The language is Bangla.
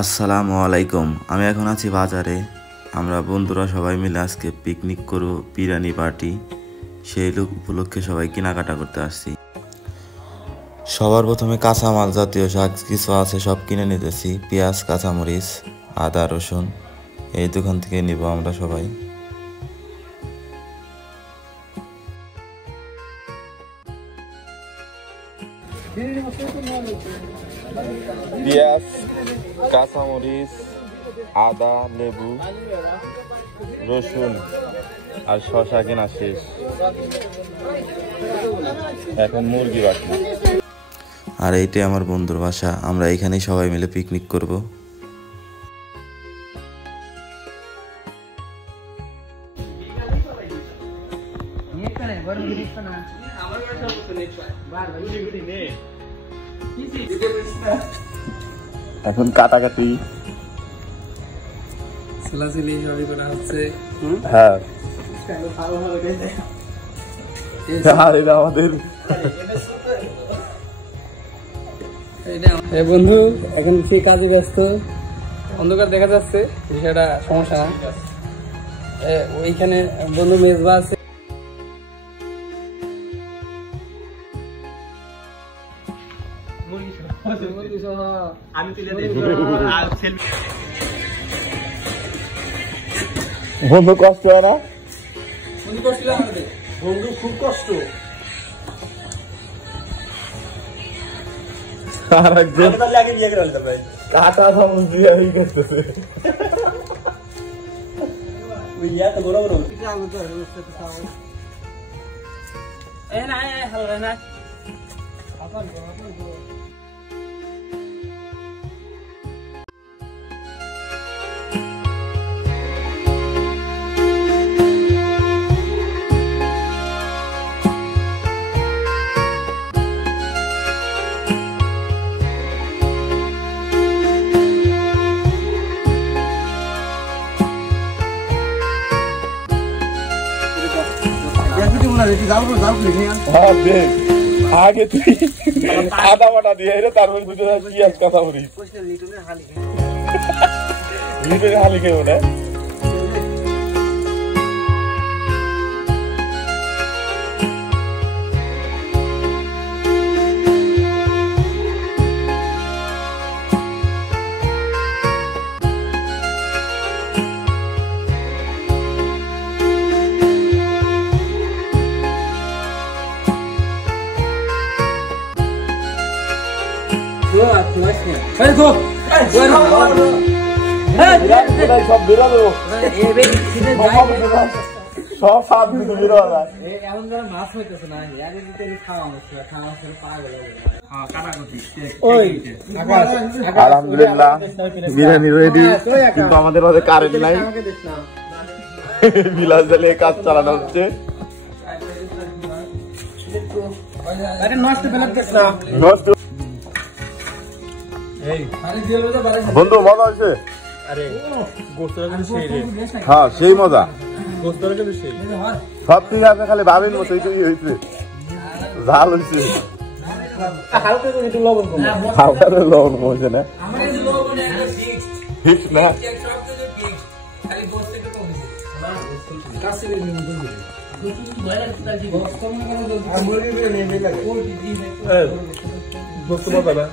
আসসালামু আলাইকুম। আমি এখন আছি বাজারে। আমরা বন্ধুরা সবাই মিলে আজকে পিকনিক করব, বিরিয়ানি পার্টি। সেই উপলক্ষে সবাই কেনাকাটা করতে আসছি। সবার প্রথমে কাঁচামাল জাতীয় শাক কিছু আছে সব কিনে নিতেছি। পেঁয়াজ, কাঁচামরিচ, আদা, রসুন এই দোকান থেকে নিব আমরা সবাই। পেঁয়াজ, কাঁচামরিচ, আদা, লেবু, রসুন আর শসা কেনা শেষ। এখন মুরগি বাকি। আর এইটাই আমার বন্ধুর বাসা। আমরা এখানেই সবাই মিলে পিকনিক করব। এখন কাটাকাটি হ্যাঁ আমাদের বন্ধু এখন সেই কাজে ব্যস্ত, অন্ধকার দেখা যাচ্ছে, সেটা সমস্যা না। ওইখানে বন্ধু মেজবা আছে। বন্ধু কষ্ট হয় না? বন্ধু খুব কষ্ট। আর একজন কাটা চামচ দিয়ে হয়ে গেছে। আগে তুই আদা বাটা দিয়ে তারপর পেঁয়াজ কাঁচামরিচ লিটারে হালি খেয়ে না। সব বেরো দেবো, সব সাত দিকে বেরো যায়। আলহামদুলিল্লাহ বিরিয়ানি রেডি, কিন্তু আমাদের মাঝে কারেন্ট নাই। বিলাস জ্বালিয়ে কাজ চালানো হচ্ছে। বন্ধু মজা হয়েছে? হ্যাঁ সেই মজা, সব ঠিক আছে, খালি ভাবিন সেইটাই হয়েছে, ঝাল হয়েছে, লবণ কমছে না, ঠিক না? মজা না?